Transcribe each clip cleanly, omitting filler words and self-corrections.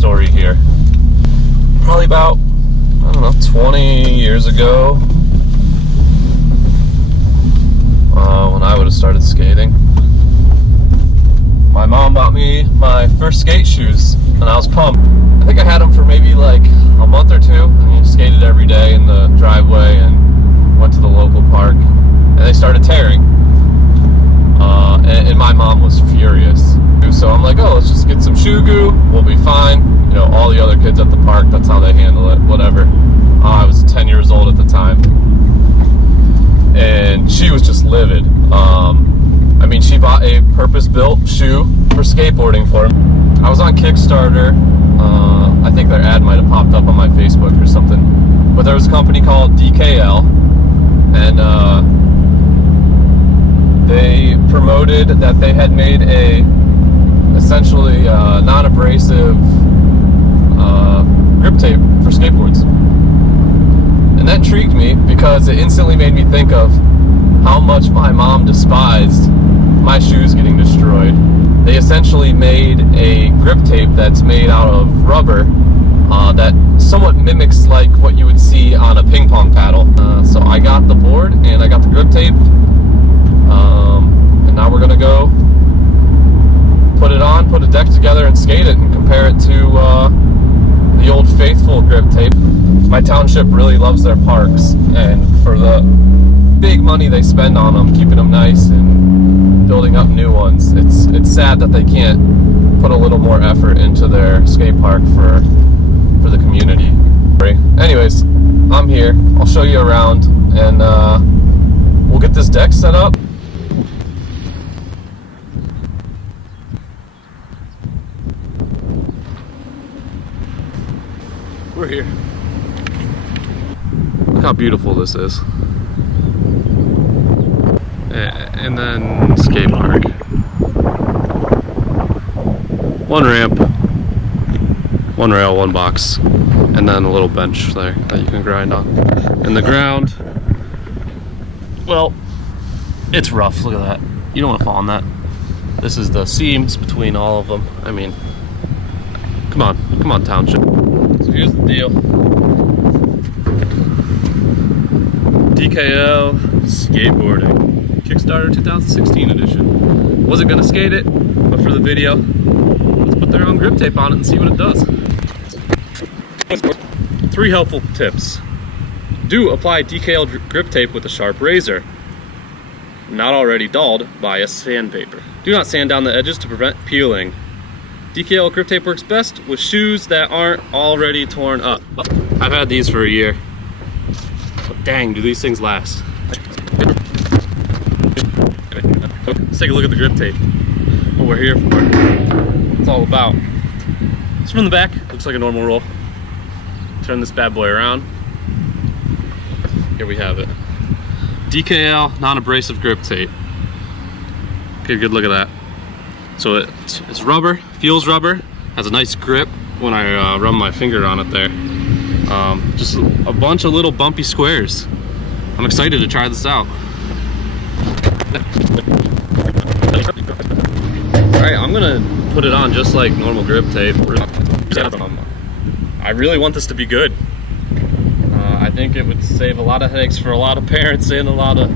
story here. Probably about, I don't know, 20 years ago, when I would have started skating, my mom bought me my first skate shoes, and I was pumped. I think I had them for maybe like a month or two, and skated every day in the driveway and went to the local park, and they started tearing. And my mom was furious. So I'm like, oh, let's just get some shoe goo, we'll be fine. You know, all the other kids at the park, that's how they handle it, whatever. I was 10 years old at the time. And she was just livid. I mean, she bought a purpose-built shoe for skateboarding for him. I was on Kickstarter. I think their ad might have popped up on my Facebook or something. But there was a company called DKL, and they promoted that they had made a essentially non-abrasive grip tape for skateboards. And that intrigued me because it instantly made me think of how much my mom despised my shoes getting destroyed. They essentially made a grip tape that's made out of rubber that somewhat mimics like what you would see on a ping pong paddle. So I got the board and I got the grip tape. And now we're gonna go put it on, put a deck together and skate it and compare it to the old faithful grip tape. My township really loves their parks, and for the big money they spend on them, keeping them nice and building up new ones, it's sad that they can't put a little more effort into their skate park for the community. Anyways, I'm here, I'll show you around, and we'll get this deck set up. We're here. Look how beautiful this is. And then skate park. One ramp, one rail, one box, and then a little bench there that you can grind on. And the ground, well, it's rough. Look at that. You don't want to fall on that. This is the seams between all of them. I mean, come on, township. So here's the deal. DKL Skateboarding, Kickstarter 2016 edition. Wasn't gonna skate it, but for the video, let's put their own grip tape on it and see what it does. 3 helpful tips. Do apply DKL grip tape with a sharp razor, not already dulled by a sandpaper. Do not sand down the edges to prevent peeling. DKL grip tape works best with shoes that aren't already torn up. I've had these for a year. But dang, do these things last. Let's take a look at the grip tape. What we're here for. It's all about. So from the back, looks like a normal roll. Turn this bad boy around. Here we have it. DKL non-abrasive grip tape. Get a good look at that. So it's rubber, feels rubber, has a nice grip when I run my finger on it there. Just a bunch of little bumpy squares. I'm excited to try this out. Alright, I'm gonna put it on just like normal grip tape. I really want this to be good. I think it would save a lot of headaches for a lot of parents and a lot of,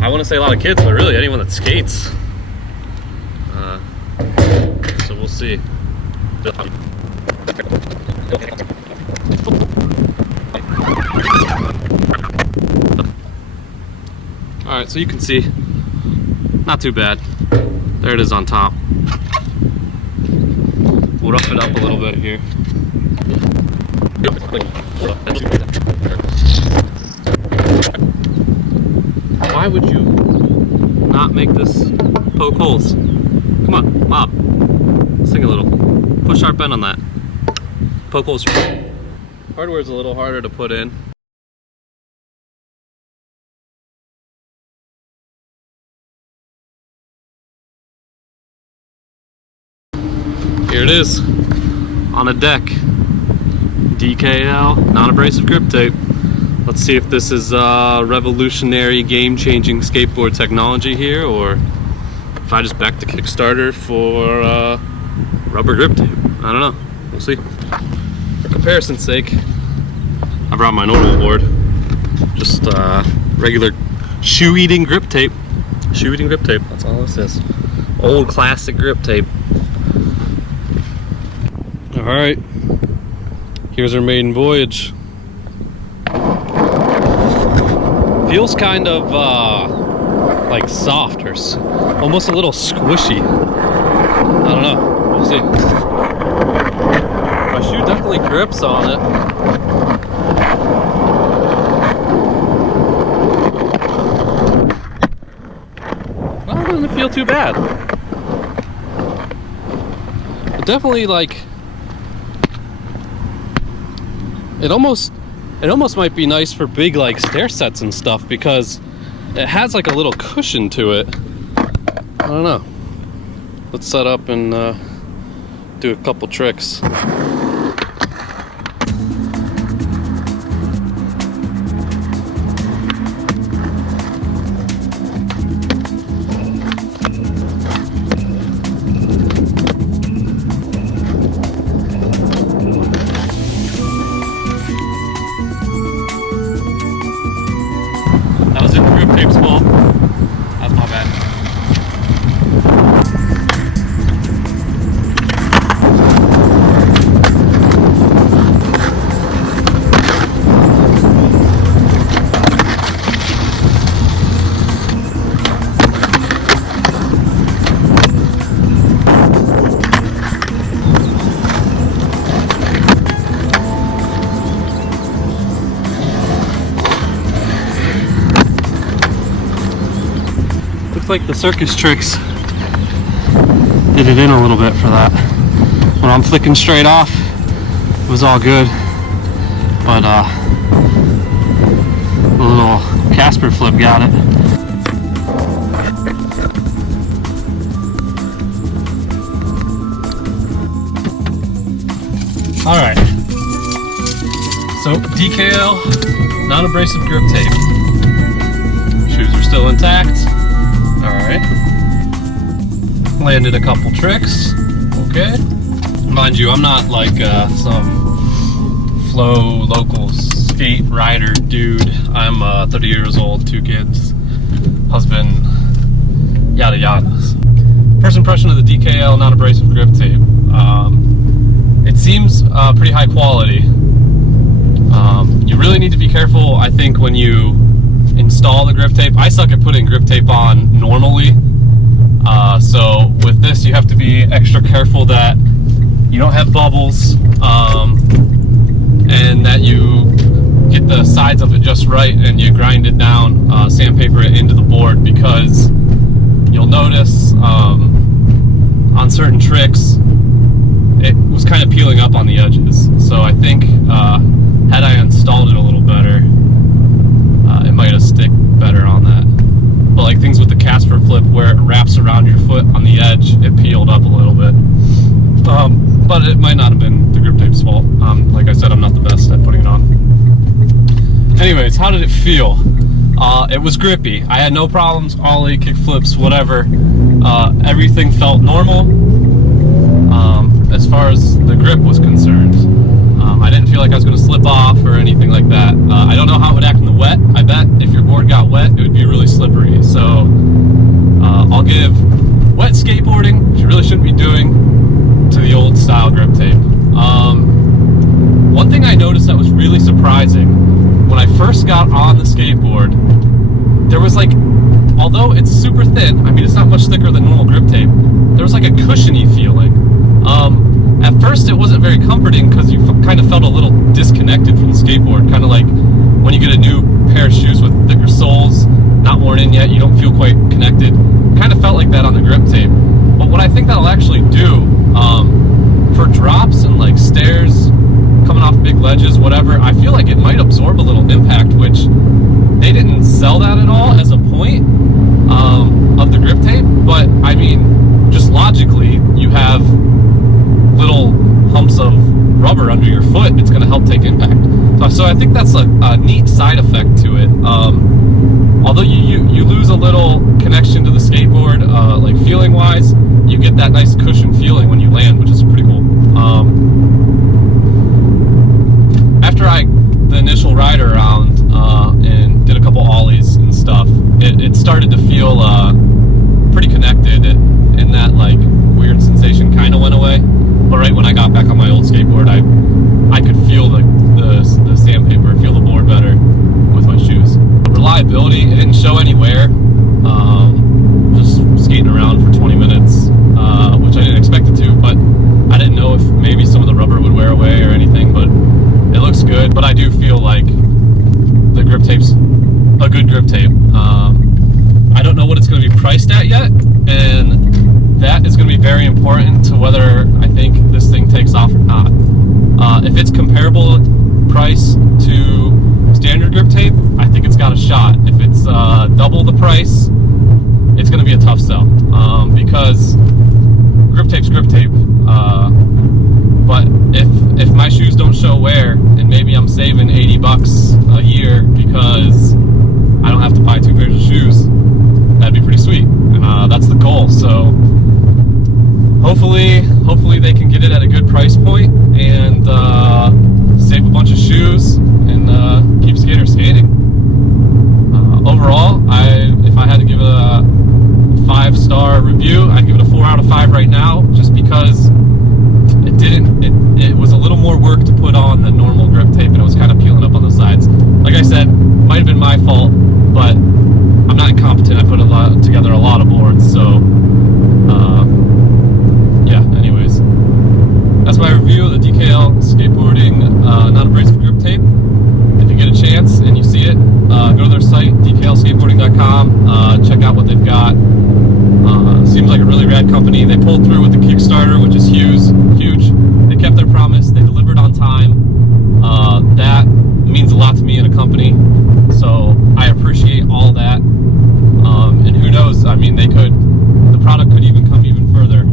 I want to say a lot of kids, but really anyone that skates. So we'll see. Alright, so you can see, not too bad. There it is on top. We'll rough it up a little bit here. Why would you not make this poke holes? Come on, Bob. Let's sing a little. Put sharp end on that. Poke holes. Hardware's a little harder to put in. Here it is, on a deck. DKL non-abrasive grip tape. Let's see if this is revolutionary, game-changing skateboard technology here, or if I just back to Kickstarter for rubber grip tape. I don't know. We'll see. For comparison's sake, I brought my normal board. Just regular shoe-eating grip tape. Shoe-eating grip tape, that's all this is. Old classic grip tape. Alright, here's our maiden voyage. Feels kind of like soft or almost a little squishy. I don't know, we'll see. My shoe definitely grips on it. Well, it doesn't feel too bad. But definitely like, it almost might be nice for big like stair sets and stuff because it has like a little cushion to it. I don't know. Let's set up and do a couple tricks. That was in the grip tape's fault. That's my bad. Looks like the circus tricks did it in a little bit for that. When I'm flicking straight off, it was all good. But the little Casper flip got it. Alright. So DKL non-abrasive grip tape. Shoes are still intact. Alright. Landed a couple tricks. Okay. Mind you, I'm not like some flow local skate rider dude. I'm 30 years old, 2 kids, husband, yada yadas. First impression of the DKL non-abrasive grip tape. It seems pretty high quality. You really need to be careful, I think, when you install the grip tape. I suck at putting grip tape on normally. So with this, you have to be extra careful that you don't have bubbles, and that you get the sides of it just right and you grind it down, sandpaper it into the board, because you'll notice on certain tricks it was kind of peeling up on the edges. So I think had I installed it a little better, it might have stick better on that. But like things with the Casper flip where it wraps around your foot on the edge, it peeled up a little bit. But it might not have been the grip tape's fault. Like I said, I'm not the best at putting it on. Anyways, how did it feel? It was grippy. I had no problems, ollie, kick flips, whatever. Everything felt normal as far as the grip was concerned. I didn't feel like I was going to slip off or anything like that. I don't know how it would act in the wet. I bet if your board got wet, it would be really slippery. So I'll give wet skateboarding, which you really shouldn't be doing, to the old style grip tape. One thing I noticed that was really surprising, when I first got on the skateboard, there was like, although it's super thin, I mean it's not much thicker than normal grip tape, there was like a cushiony feeling. At first it wasn't very comforting because you kind of felt a little disconnected from the skateboard, kind of like when you get a new pair of shoes with thicker soles, not worn in yet, you don't feel quite connected. Kind of felt like that on the grip tape. But what I think that'll actually do, for drops and like stairs, coming off big ledges, whatever, I feel like it might absorb a little impact, which they didn't sell that at all as a point of the grip tape. But I mean, just logically, you have little humps of rubber under your foot, it's going to help take impact. So I think that's a neat side effect to it. Although you lose a little connection to the skateboard, like feeling wise, you get that nice cushion feeling when you land, which is pretty cool. After the initial ride around and did a couple ollies and stuff, it started to feel pretty connected, and that like weird sensation kind of went away. But right when I got back on my old skateboard, I could feel the sandpaper, feel the board better with my shoes. Reliability, it didn't show any wear. Just skating around for 20 minutes, which I didn't expect it to, but I didn't know if maybe some of the rubber would wear away or anything, but it looks good. But I do feel like the Griptape's a good grip tape. I don't know what it's going to be priced at yet, and that is going to be very important to whether I think this thing takes off or not. If it's comparable price to standard grip tape, I think it's got a shot. If it's double the price, it's going to be a tough sell, because grip tape's grip tape. But if my shoes don't show wear, and maybe I'm saving 80 bucks a year because I don't have to buy 2 pairs of shoes, that'd be pretty sweet, and that's the goal. So hopefully they can get it at a good price point and save a bunch of shoes and keep skaters skating. Overall, if I had to give it a 5-star review, I'd give it a 4 out of 5 right now, just because it was a little more work to put on than normal grip tape, and it was kind of peeling up on the sides. Like I said, might have been my fault, but I'm not incompetent. I put together a lot of boards, so yeah, anyways. That's my review of the DKL Skateboarding non-abrasive grip tape. If you get a chance and you see it, go to their site, dklskateboarding.com, check out what they've got. Seems like a really rad company. They pulled through with the Kickstarter, which is huge. They kept their promise. They delivered on time. That means a lot to me in a company, so I appreciate all that. And who knows? I mean, the product could even come even further.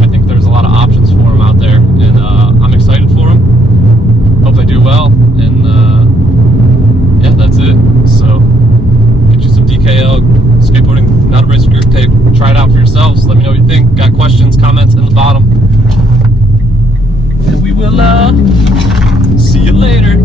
I think there's a lot of options for them out there, and I'm excited for them. Hope they do well, and yeah, that's it. So get you some DKL Skateboarding non-abrasive grip tape. Try it out for yourselves. Let me know what you think. Got questions, comments in the bottom. And we will see you later.